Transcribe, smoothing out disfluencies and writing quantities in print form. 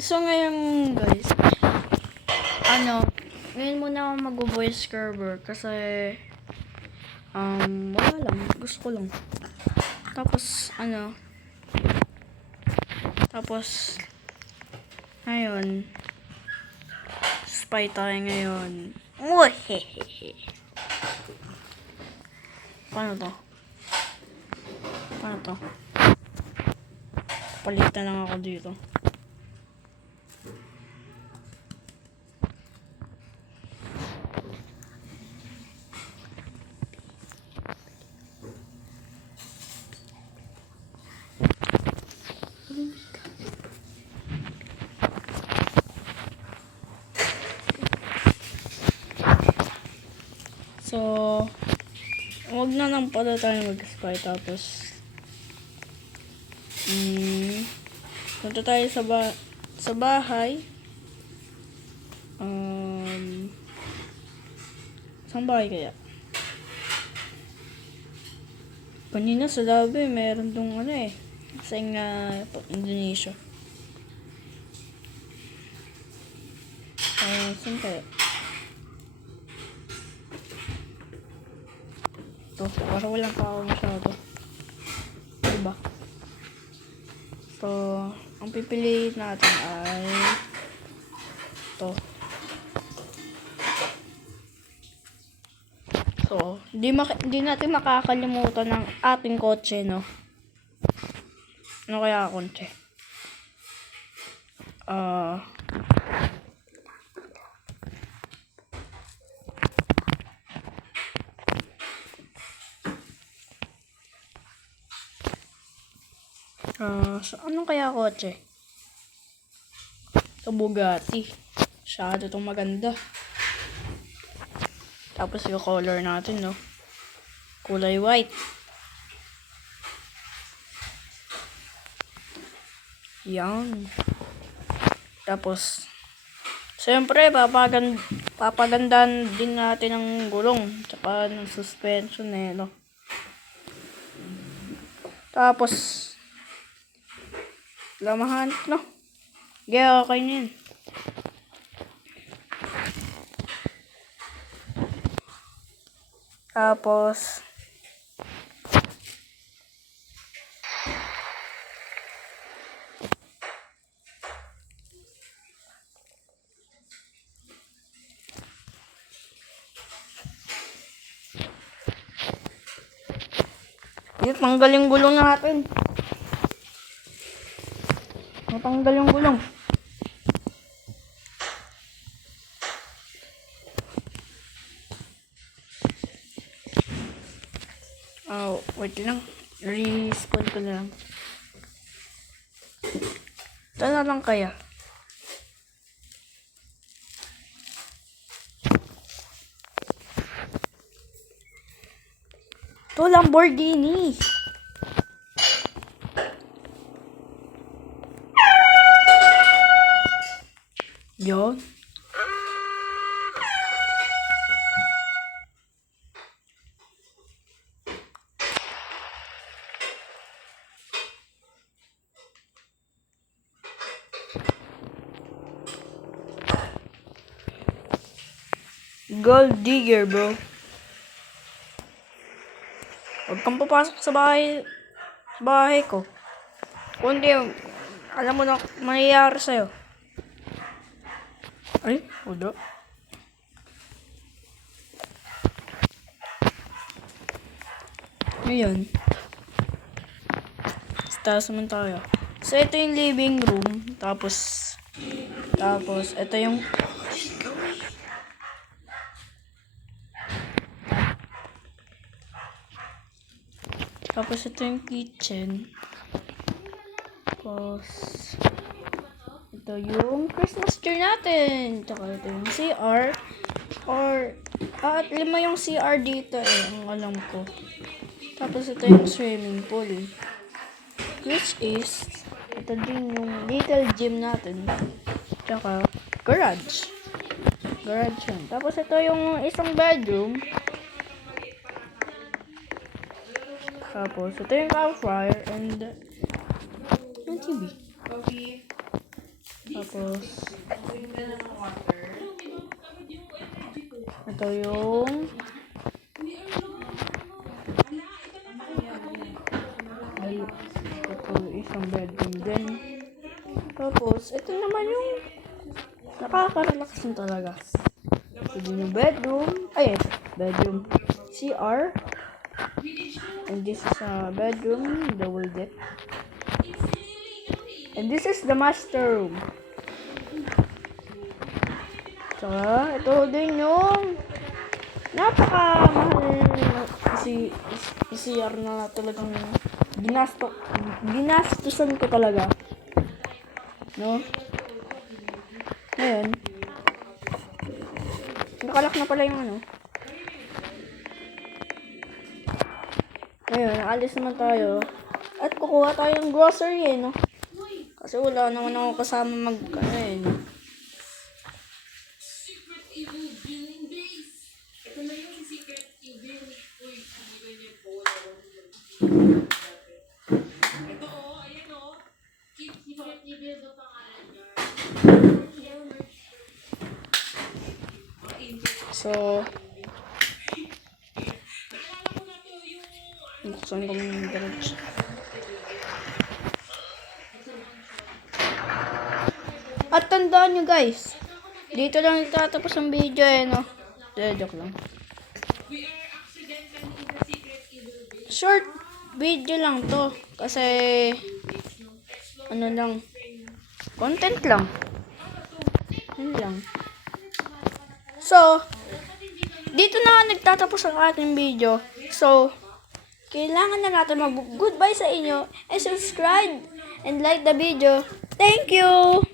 So ngayon guys, ngayon muna ako mag-voice server kasi wala lang, gusto ko lang. Tapos ngayon, spy tayo ngayon. Muhehehe. Paano to? Palitan lang ako dito. So, wag na lang pala tayo mag-spy. Tapos, punta tayo sa bahay. Saan bahay kaya? Kanina sa labi, meron dong sa Indonesia. Saan kaya? Ito, para walang tao masyado. Diba? So, ang pipiliin natin ay ito. So, di natin makakalimutan ng ating kotse, no? Ano kaya kotse? So, anong kaya kotse? Ito Bugatti. Masyado itong maganda. Tapos yung color natin, no? Kulay white. Yan. Tapos, siyempre, papagandahan din natin ang gulong. Tsaka ng suspension, no? Tapos, lamahan, no? Yeah, okay na yun. Tapos, tanggal yung gulong natin. Matanggal yung gulong. Wait lang. Respawn ko na lang. Ito na lang kaya. Ito Lamborghini. Yun. Gold digger, bro. Huwag kang papasok sa bahay ko. Kundi, alam mo na mangyayari sa'yo. Ay, wala. Ngayon. Taas naman tayo. So, ito yung living room. Tapos, ito yung ito yung kitchen. Tapos, ito yung Christmas tree natin. Tsaka ito yung CR. At 5 yung CR dito ang alam ko. Tapos ito yung swimming pool. Which is, ito din yung little gym natin. Tsaka, garage yun. Tapos ito yung isang bedroom. Tapos, ito yung air fryer and yung TV. Tapos, Tapos, ito yung ito isang bedroom din. Tapos, ito naman yung nakaka-relax na talaga. Ito din yung bedroom. Ay, bedroom. CR. And this is a bedroom, double deck. And this is the master room. So, ito din yung napakamahal na CR na talagang ginastusan ko talaga. No? Ngayon, nakalak na pala yung ano. Ngayon, alis naman tayo. At kukuha tayo ng grocery no? Kasi wala naman ako kasama ano no? So, buksan ko yung garage. At tandaan nyo guys, dito lang itatapos ang video no? Joke lang. Short video lang to. Kasi, ano lang, content lang. Ano lang. So, dito na nagtatapos ang ating video. So, kailangan na natin mag-goodbye sa inyo and subscribe and like the video. Thank you!